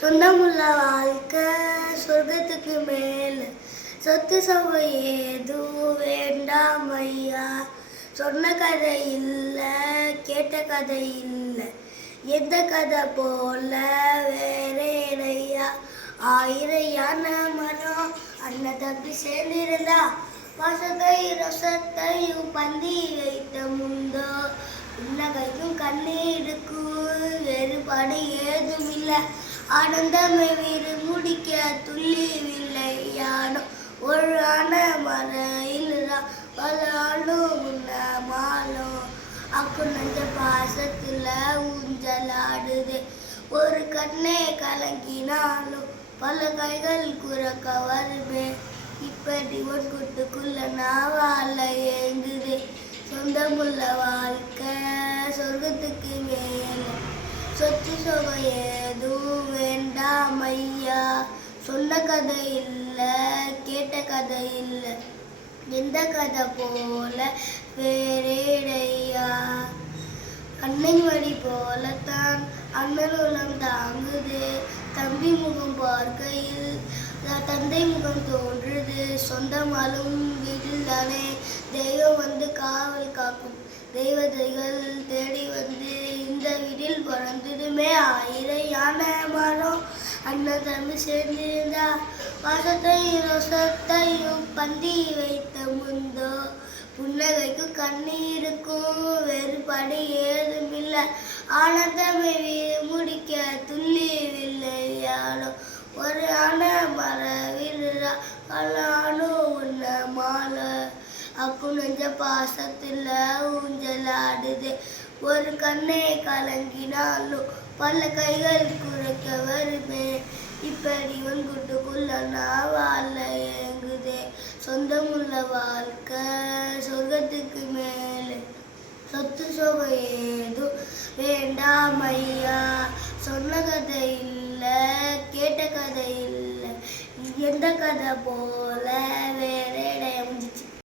சொந்தமுள்ள வாழ்க்கை சொர்க்கத்துக்கு மேல, சொத்து சுகம் ஏதும் வேண்டாம் ஐயா. சொன்ன கதை இல்லை, கேட்ட கதை இல்லை, எந்த கதை போல வேறேனையா. ஆயிரம் யானை மரம் அண்ணன் தம்பி சேர்ந்திருந்தா, பாசத்தை ரசத்தையும் பந்தி வைத்த முந்தோ. புன்னகைக்கும் கண்ணீருக்கும் வேறுபாடு ஏதும் இல்லை, ஆனந்தமே வீடு முடிக்க துள்ளிவில்லை யானோ. ஒரு ஆன மறையில் பல ஆளும் முன்ன மாலும், அக்கு நஞ்ச பாசத்துல ஊஞ்சலாடுது. ஒரு கண்ணே கலங்கினாலும் பல கைகள் குறக்க வருமே. இப்படி ஒரு குட்டுக்குள்ள நான் வாழ ஏங்குது. சொந்தமுள்ள வாழ்க்கை சொர்க்கத்துக்கு மேல, சொத்து சுகம் ஏதும் வேண்டாம் ஐயா. சொன்ன கதை இல்லை, கேட்ட கதை இல்லை, எந்த கதை போல வேறேடையா. அண்ணன் வழி போலத்தான் அண்ணன் உலம் தாங்குது. தம்பி முகம் பார்க்கையில் தந்தை முகம் தோன்றுது. சொந்தமாலும் வீட்டில் தானே தெய்வம் வந்து காவல் காக்கும். தெய்வதைகள் தேடி வந்து இந்த வீட்டில் பிறந்ததுமே. ஆயிரம் யானை மரம் அண்ணன் தம்பி சேர்ந்திருந்தா, பாசத்தையும் ரோசத்தையும் பந்தி வைத்த முந்தோ. புன்னகைக்கும் கண்ணீருக்கும் வேறுபாடு ஏதும் இல்லை, ஆனந்தமே முடிக்க துள்ளிவில்லை யானோ. ஒரு ஆன மரவில் கலானும் உன்ன மாலை, அக்கு நெஞ்ச பாசத்துல ஊஞ்சலாடுது. ஒரு கண்ணே கலங்கினாலும் பல கைகள் குறைக்க வருமே. இப்படி உன் குட்டுக்குள்ள நான் வாழ ஏங்குதே. சொந்தமுள்ள வாழ்க்கை சொர்க்கத்துக்கு மேலே, சொத்து சுகம் ஏதும் வேண்டாம் ஐயா. சொன்ன கதை இல்லை, கேட்ட கதை இல்லை, எந்த கதை போல